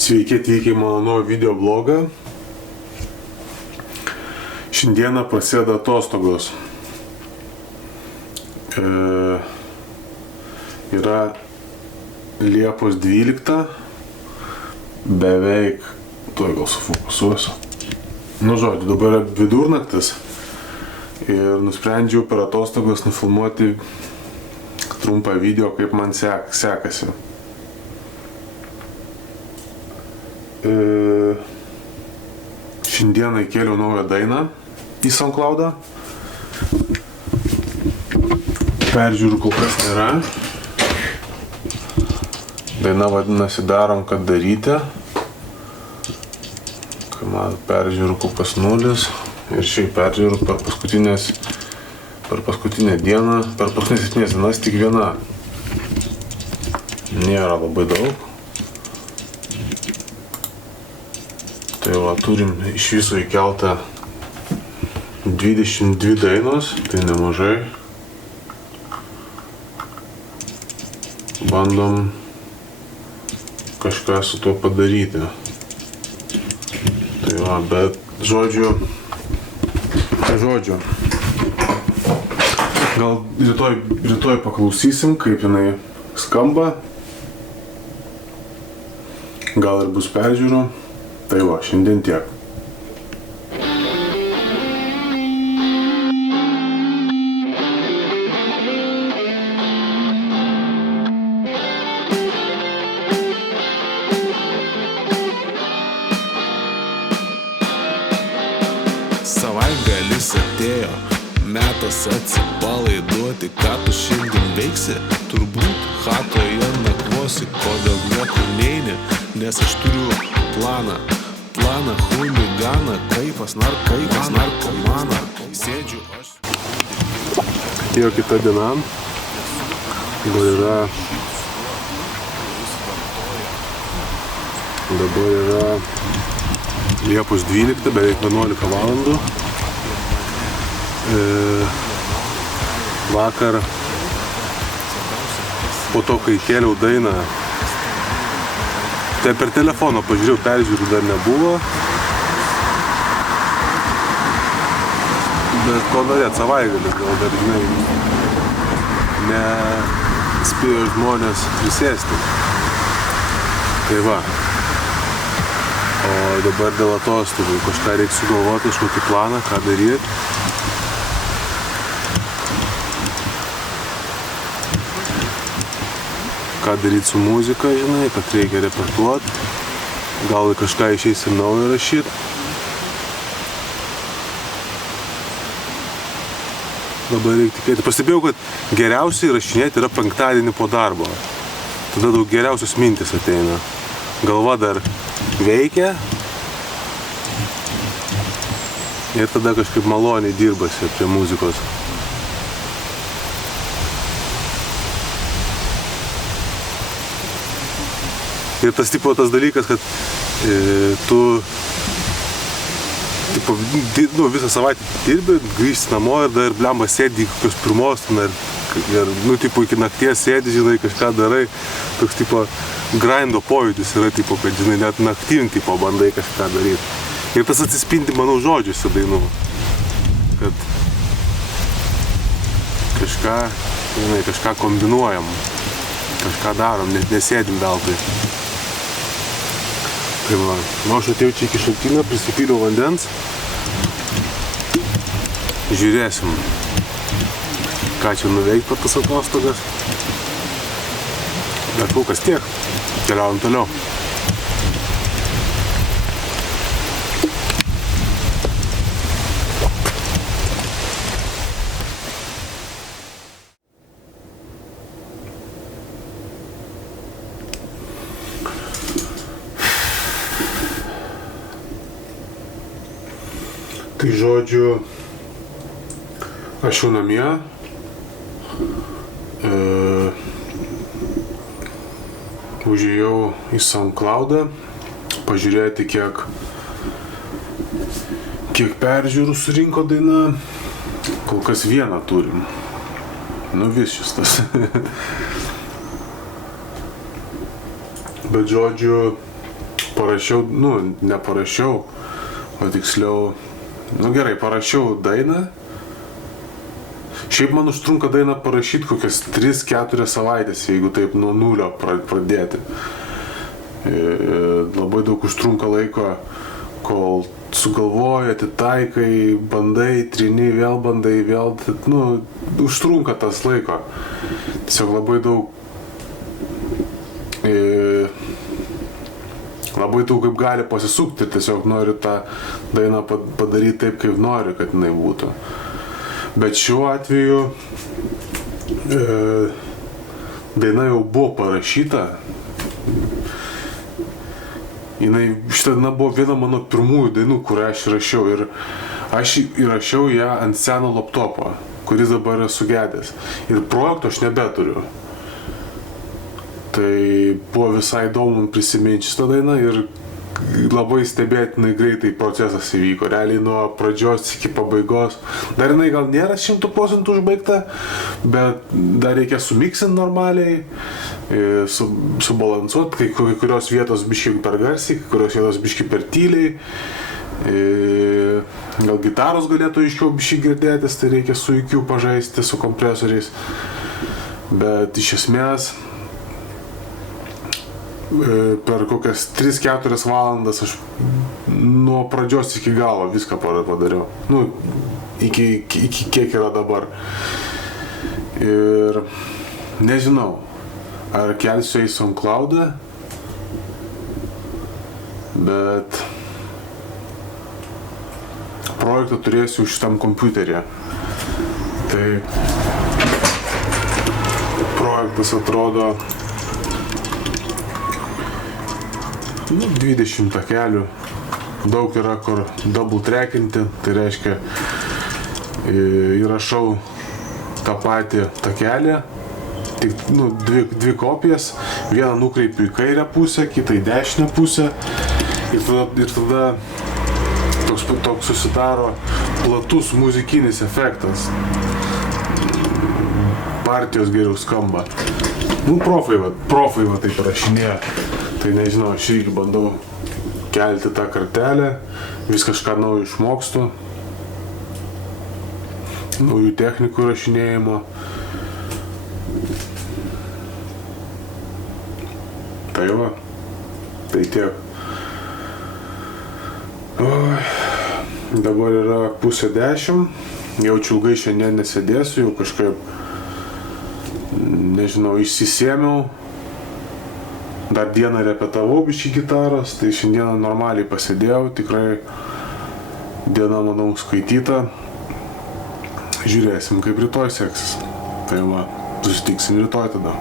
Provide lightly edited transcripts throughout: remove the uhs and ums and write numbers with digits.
Sveiki atvykę į mano naują video blogą. Šiandieną prasideda atostogos. Yra Liepos 12. Beveik, tuoj gal sufokusuosiu. Žodžiu, dabar yra vidurnaktis. Ir nusprendžiau per atostogas nufilmuoti trumpą video, kaip man sekasi. Šiandieną įkėliau naują dainą į SoundCloudą. Peržiūrų kol kas nėra. Daina vadinasi Darom, kad daryti. Kai man peržiūrų kol kas 0. Ir šiaip peržiūrų per paskutinę dieną, per paskutinės 7 dienas tik viena. Nėra labai daug. Tai va, turim iš viso įkeltą 22 dainos, tai nemažai. Bandom kažką su tuo padaryti. Tai va, bet žodžiu. Gal rytoj paklausysim, kaip jinai skamba. Gal ir bus peržiūrų. Tai va, šiandien tiek. Savaitgalis atėjo, metas atsipalaiduoti. Ką tu šiandien veiksi? Turbūt chatoje nakvosi. Kodėl niekur neini? Nes aš turiu planą chuliganą. Kaipas narkomana. Sėdžiu aš. Atėjo kita diena. Dabar yra Liepos 12, beveik 11 valandų. Vakar po to, kai kėliau dainą, tai per telefoną pažiūrėjau, peržiūrų dar nebuvo. Bet ko norėt, savaitgalis gal dar, nespėjo žmonės prisėsti. Tai va. O dabar dėl atostogų kažką reikia sugalvoti, kažkokį planą, ką daryti. Ką daryti su muzika, kad reikia repetuoti. Gal kažką išeis ir naujo rašyti. Dabar reikia tikėti. Pastebėjau, kad geriausiai rašinėti yra penktadienį po darbo. Tada daug geriausios mintis ateina. Galva dar veikia. Ir tada kažkaip maloniai dirbasi prie muzikos. Ir tas dalykas, kad tu visą savaitę dirbi, grįžti namo ir dar blemba sėdi kokios pirmos ir iki nakties sėdi, kažką darai. Toks grindo pojūtis yra, kad net naktim bandai kažką daryti. Ir tas atsispindi, manau, žodžiuose dainų. Kad kažką kombinuojam, kažką darom, net nesėdim veltui. Tai va, aš atėjau čia iki šaltinio, prisipyliau vandens. Žiūrėsim, ką čia nuveikti per tas atostogas. Bet kol kas tiek, keliaujam toliau. Tai žodžiu, aš jau namie. Užėjau į SoundCloudą, pažiūrėti, kiek peržiūrų surinko daina. Kol kas vieną turim. Vis šis tas. Bet žodžiu, parašiau, neparašiau, o tiksliau, gerai, parašiau dainą. Šiaip man užtrunka dainą parašyti kokias 3-4 savaitės, jeigu taip nuo nulio pradėti. Labai daug užtrunka laiko, kol sugalvoji, atitaikai, bandai, trini, vėl bandai, vėl, užtrunka tas laiko. Tiesiog labai daug kaip gali pasisukti ir tiesiog nori tą dainą padaryti taip, kaip nori, kad jinai būtų. Bet šiuo atveju daina jau buvo parašyta. Šitą daina buvo viena mano pirmųjų dainų, kurią aš įrašiau. Ir aš įrašiau ją ant seno laptopo, kuris dabar yra sugedęs. Ir projekto aš nebeturiu. Tai buvo visai įdomu prisiminti šitą dainą ir labai stebėtinai greitai procesas įvyko. Realiai nuo pradžios iki pabaigos. Dar jinai gal nėra 100% užbaigta, bet dar reikia sumiksinti normaliai, subalansuoti, kai kurios vietos biški per garsiai, kai kurios vietos biški per tyliai. Gal gitaros galėtų aiškiau biški girdėtis, tai reikia su EQ pažaisti, su kompresoriais. Bet iš esmės per kokias 3-4 valandas aš nuo pradžios iki galo viską padariau. Iki kiek yra dabar. Ir nežinau, ar kelsiu į SoundCloudą, bet projektą turėsiu šitam kompiuteryje. Tai projektas atrodo 20 takelių, daug yra kur double trackinti, tai reiškia įrašau tą patį takelį, tik dvi kopijas, vieną nukreipiu į kairę pusę, kitą į dešinę pusę ir tada toks susidaro platus muzikinis efektas, partijos geriau skamba. Profai va taip rašinėja. Tai nežinau, aš irgi bandau kelti tą kartelę, vis kažką naujo išmokstu, naujų technikų rašinėjimo. Tai va, tai tiek. Dabar yra 9:30, jaučiu ilgai šiandien nesėdėsiu, jau kažkaip, nežinau, išsisėmiau. Dar dieną repetavau biškį gitaros, tai šiandieną normaliai pasėdėjau, tikrai diena, manau, skaityta. Žiūrėsim, kaip rytoj seksis. Tai va, susitiksim rytoj tada.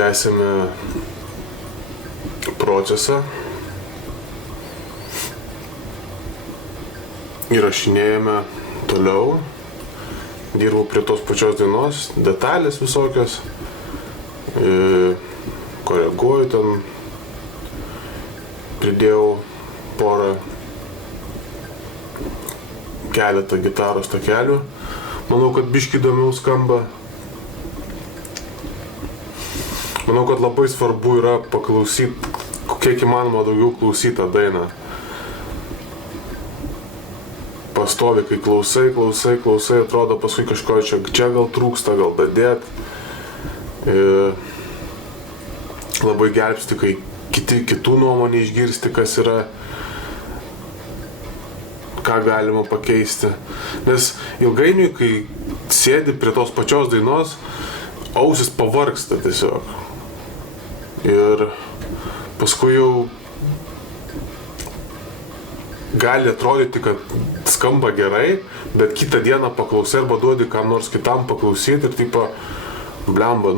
Tęsime procesą. Įrašinėjame toliau. Dirbu prie tos pačios dainos, detalės visokios. Koreguoju ten. pridėjau keletą gitaros takelių. Manau, kad biškį įdomiau skamba. Manau, kad labai svarbu yra paklausyti, kiek įmanoma daugiau klausyti tą dainą. Pastovi, kai klausai, atrodo paskui kažko čia gal trūksta, gal dadėt. Labai gelbsti, kai kitų nuomonė išgirsti, kas yra, ką galima pakeisti. Nes ilgainiui, kai sėdi prie tos pačios dainos, ausis pavargsta tiesiog. Ir paskui jau gali atrodyti, kad skamba gerai, bet kitą dieną paklausai arba duodi kam nors kitam paklausyti ir tipo, blemba,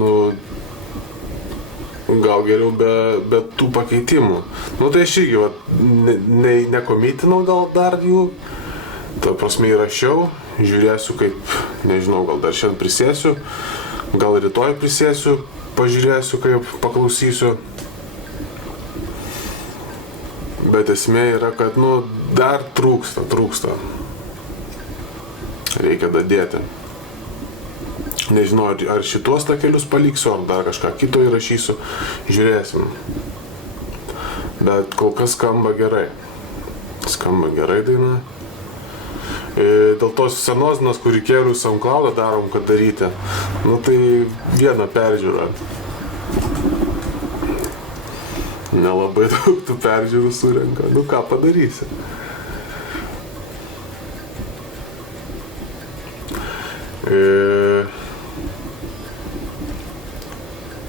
gal geriau be tų pakeitimų. Tai aš irgi nekomitinau gal dar jų, ta prasme įrašiau, žiūrėsiu kaip, nežinau, gal dar šiandien prisėsiu, gal rytoj prisėsiu, pažiūrėsiu kaip paklausysiu. Bet esmė yra, kad dar trūksta. Reikia dadėti. Nežinau, ar šitos takelius paliksiu, ar dar kažką kito įrašysiu. Žiūrėsim. Bet kol kas skamba gerai. Skamba gerai daina. Dėl tos senos dainos, kurį kėliau SoundCloudą darom, kad daryti. Tai vieną peržiūrą. Nelabai daug tų peržiūrų surenka. Ką padarysi?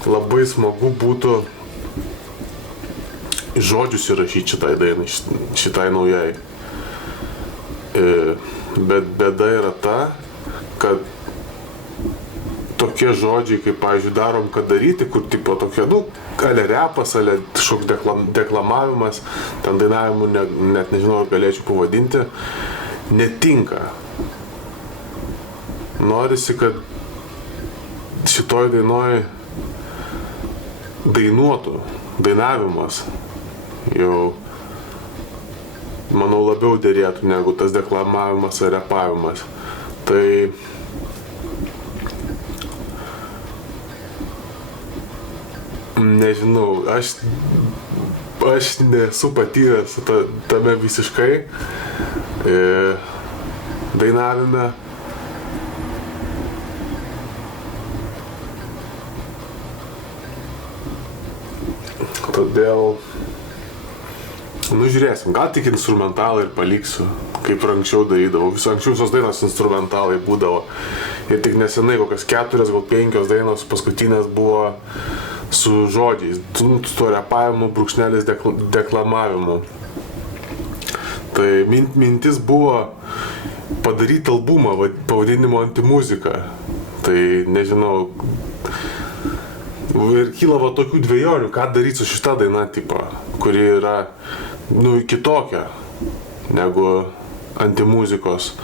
Labai smagu būtų žodžius įrašyti šitai dainai, šitai naujai. Bet bėda yra ta, kad tokie žodžiai, kaip, pavyzdžiui, darom, kad daryti, kur tipo tokie, ale repas, ale kažkoks deklamavimas, ten dainavimu net nežinau, ar galėčiau pavadinti, netinka. Norisi, kad šitoj dainoj dainuotų, dainavimas jau, manau, labiau derėtų negu tas deklamavimas ar repavimas. Tai nežinau, aš nesu patyręs tame visiškai dainavime. Todėl, žiūrėsim, gal tik instrumentalą ir paliksiu, kaip ir anksčiau darydavau. Anksčiau visos dainos instrumentalai būdavo. Ir tik nesenai kokias 4, gal 5 dainos paskutinės buvo su žodžiais, su repavimu, brūkšnelis deklamavimu. Tai mintis buvo padaryti albumą pavadinimu Antimuzika. Tai nežinau, ir kyla tokių dvejonių, ką daryti su šita daina, tipo, kuri yra kitokia negu Antimuzikos.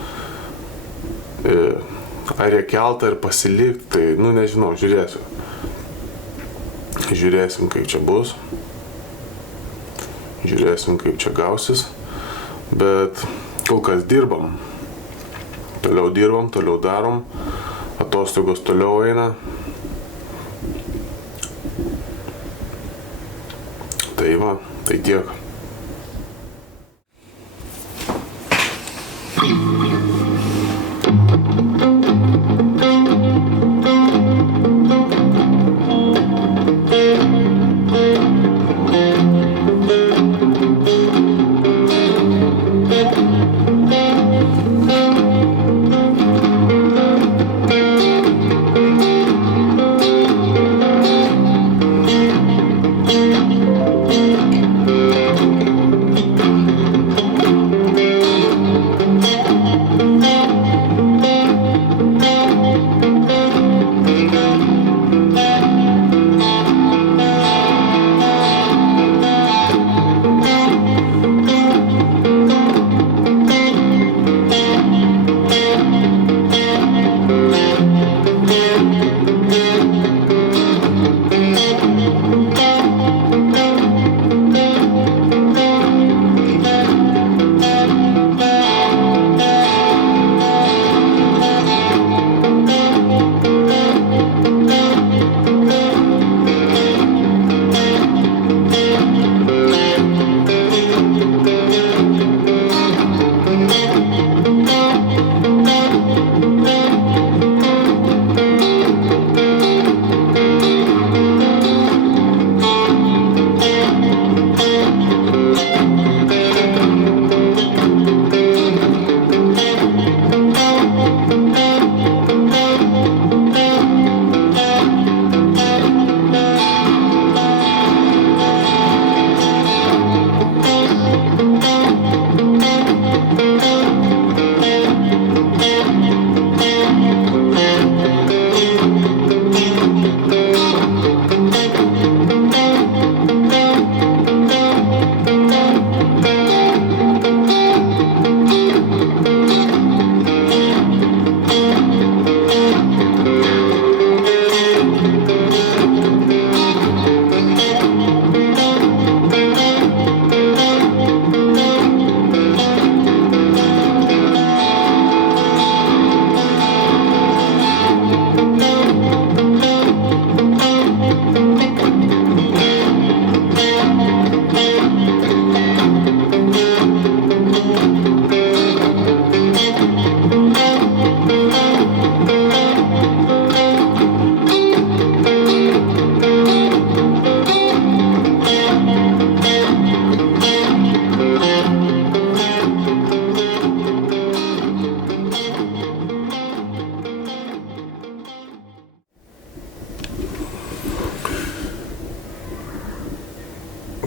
Ar ją keltą ir pasilikti, tai nežinau, žiūrėsiu. Žiūrėsim, kaip čia bus. Žiūrėsim, kaip čia gausis. Bet kol kas dirbam. Toliau darom. Atostogos toliau eina. Tai va, tai tiek.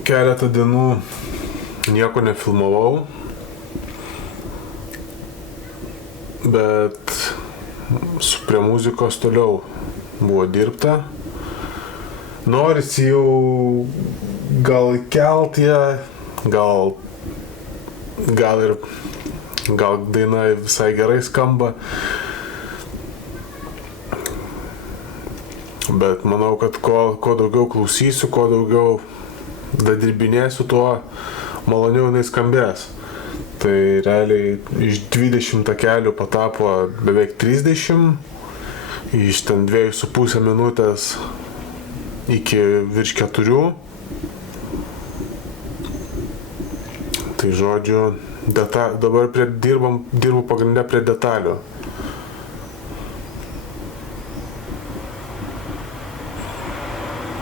keletą dienų nieko nefilmavau, bet prie muzikos toliau buvo dirbta. Norisi jau gal kelt ją, gal daina visai gerai skamba, bet manau, kad kuo daugiau klausysiu, kuo daugiau dadirbinėsiu, tuo maloniau jinai skambės. Tai realiai iš 20 takelių patapo beveik 30, iš ten 2,5 minutės iki virš 4. Tai žodžiu, dabar dirbu pagrindę prie detalių.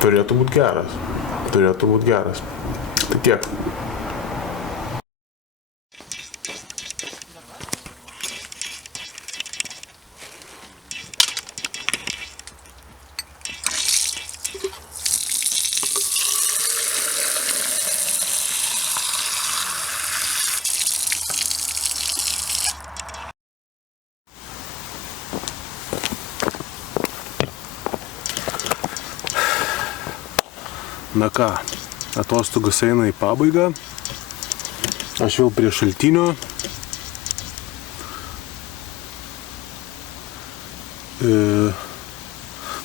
Turėtų būt geras. Tai tiek. Na ką, atostogas eina į pabaigą. Aš vėl prie šaltinio.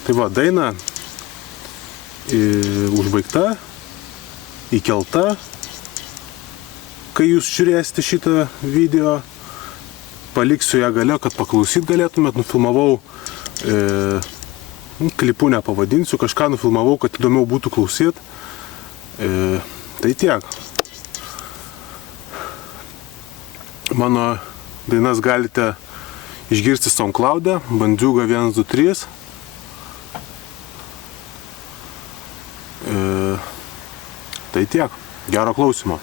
Tai va, daina užbaigta, įkelta. Kai jūs žiūrėsite šitą video, paliksiu ją gale, kad paklausyt galėtumėt. Nufilmavau klipų nepavadinsiu, kažką nufilmavau, kad įdomiau būtų klausyt. Tai tiek. Mano dainas galite išgirsti SoundCloud'e, Bandziuga 123. Tai tiek. Gero klausymo.